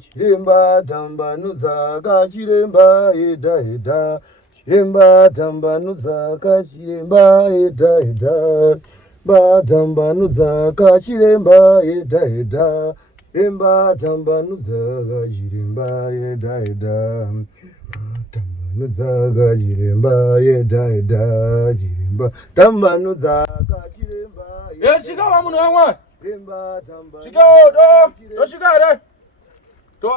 Chiremba tambanudza kachiremba eda eda. Chiremba tambanudza kachiremba eda eda. Batambanudza kachiremba eda eda. Chiremba tambanudza kachiremba eda eda. Tambanudza kachiremba eda eda. Chiremba tambanudza kachiremba eda eda. Chika wa munhu wamwe. Chiremba tambanudza. Chika do chika here. Do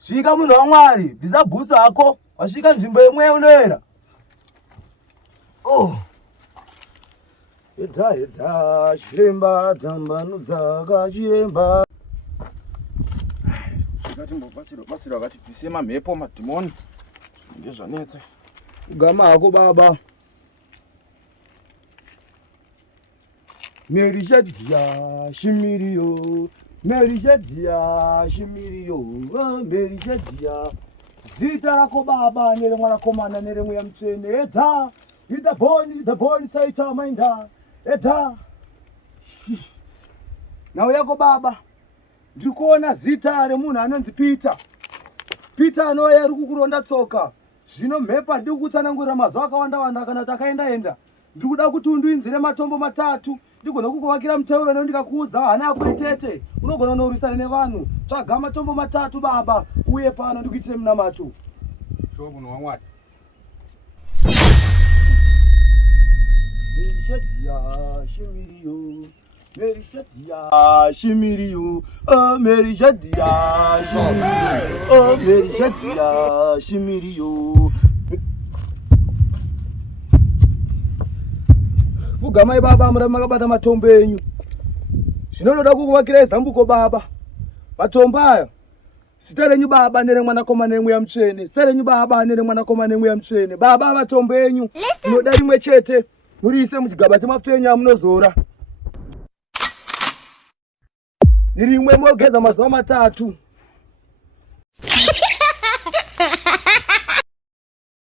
Svika munhu waMwari, bvisa bhutsu hako, wasvika nzvimbo imwe unoera. Eda eda, chiremba tambanudza kachiremba. batsirwa vakati bvise mamhepo madhimoni ngezvanetse Ugama hako baba. Merishadya shimiriyo, merishadya shimiriyo, merishadya. Zita rako baba neremwanakomana neremweya mutsvene. Eda, the boni saita mainda. Eda. Nhau yako baba. Ndikuona zita remunhu anonzi Peter. Peter anouya ari kukuronda tsoka. Zvino mhepa ndiri kutsanangurira mazuva akawanda kana takaenda. Ndiri kuda kuti undiinzire matombo 3 ndigona kukuvakira mutauro ndikakuudza hana yako itete. Unogona kunorwisana nevanhu. Tsvaga matombo 3 baba. Uye pano ndikuitire munamato. sho munhu waMwari. Merishadya shimiriyo, merishadya shimiriyo, merishadya shimiriyo, merishadya shimiriyo. Fugamai baba, makabata matombo enyu. Zvinoda kukuvakirai zambuko baba. Matombo aya zita renyu baba neremwanakomana nemweya mutsvene. Zita renyu baba neremwanakomana nemweya mutsvene. Baba matombo enyu munoda rimwe chete. Muriise muchigaba chemafuta enyu amunozora. Rimwe mogeza mazuva 3.